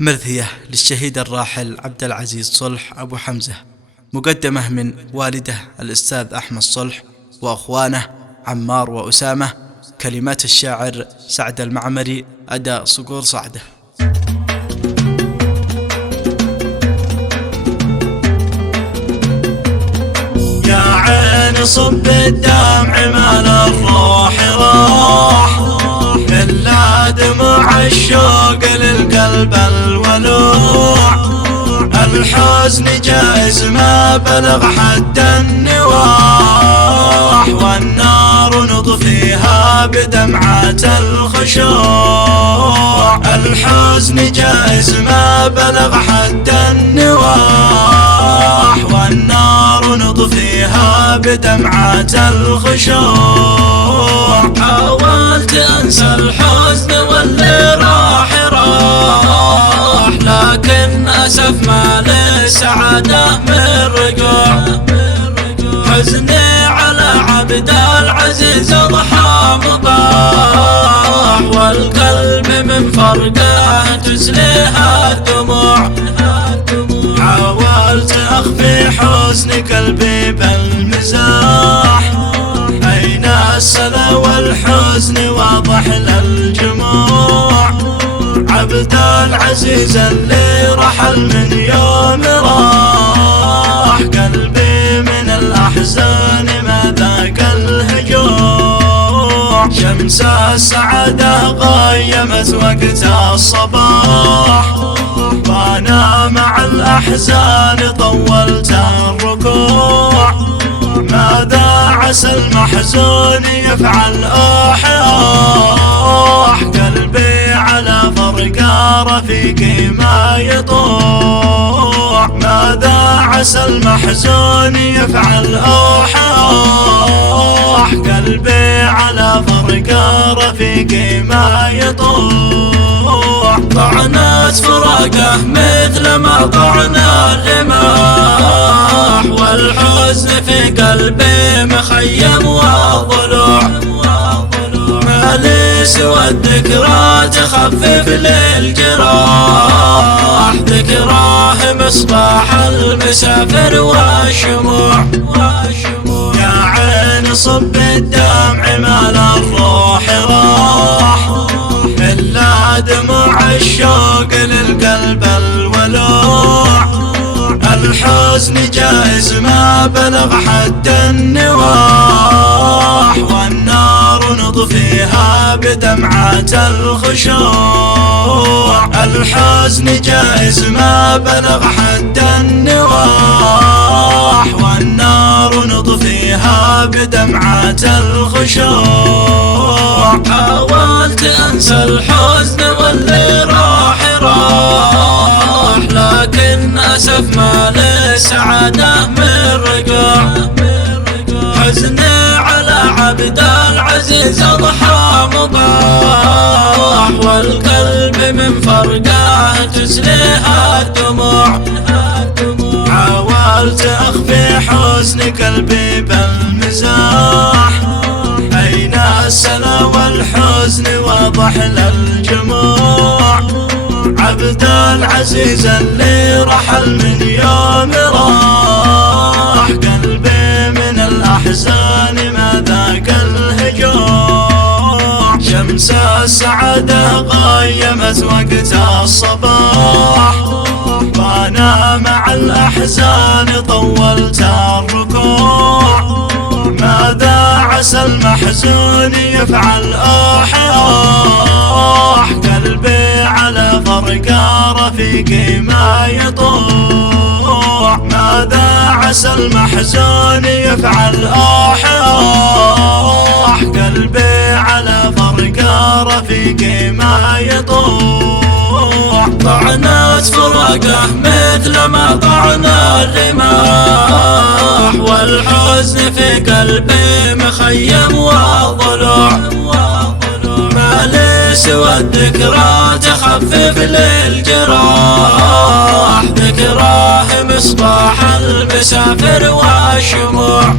مرثية للشهيد الراحل عبد العزيز صلح أبو حمزة، مقدمة من والده الأستاذ أحمد صلح وأخوانه عمار وأسامة. كلمات الشاعر سعد المعمري، أداء صقور صعده. يا عين صب الدمع مال الروح راح، إلا دموع الشوق للقلب الولوع. الحزن جائز ما بلغ حد النواح، والنار نطفيها بدمعة الخشوع. الحزن جائز ما بلغ حد النواح، والنار نطفيها بدمعة الخشوع. حاولت أنسى الحزن واللي راح راح، لكن أسف ما للسعادة من رجوع. حزني على عبد العزيز ضحى مطاح، والقلب من فرقه تسليها الدموع. حاولت أخفي حزن قلبي بالمزاح، أين السلا والحزن واضح للجموع. عبد العزيز اللي رحل من يوم راح، قلبي من الأحزان ما ذاق الهجوع. شمس السعادة غيمت وقت الصباح، وأنا مع الأحزان طولت الركوع. ماذا عسى المحزون يفعل أوح، قلبي على فرقة رفيقي ما يطوع. ماذا عسى المحزون يفعل أوح، قلبي على فرقة رفيقي ما يطوع. طعنت فراقه مثل ما طعنا الرماح، والحزن في قلبي مخيم وضلوع. ما لي سوى الذكرى تخفف لي الجراح، ذكراه مصباح المسافر والشموع. يا عين صب الدمع مال الروح راح، إلا دموع الشوق للقلب الولوع. الحزن جائز ما بلغ حد النواح، والنار نطفيها بدمعة الخشوع. الحزن جائز ما بلغ حد النواح، والنار نطفيها بدمعة الخشوع. حاولت أنسى الحزن واللي راح راح، لكن أسف ما للسعادة من رجوع. حزني على عبد العزيز ضحى مطاح، والقلب من فرقه تسليها الدموع. حاولت أخفي حزن قلبي بالمزاح، أين السلا والحزن واضح للجموع. عبد العزيز اللي رحل من يوم راح، قلبي من الأحزان ما ذاق الهجوع. شمس السعادة غيمت وقت الصباح، وأنا مع الأحزان طولت الركوع. ماذا عسى المحزون يفعل أوح، قلبي على فرقة رفيقي ما يطوع. ماذا عسى المحزون يفعل أوح، قلبي على فرقة رفيقي ما يطوع. طعنت فراقه مثل ما طعنا الرماح، والحزن في قلبي مخيم وضلوع. ما لي سوى الذكرى تخفف لي الجراح، ذكراه مصباح المسافر والشموع.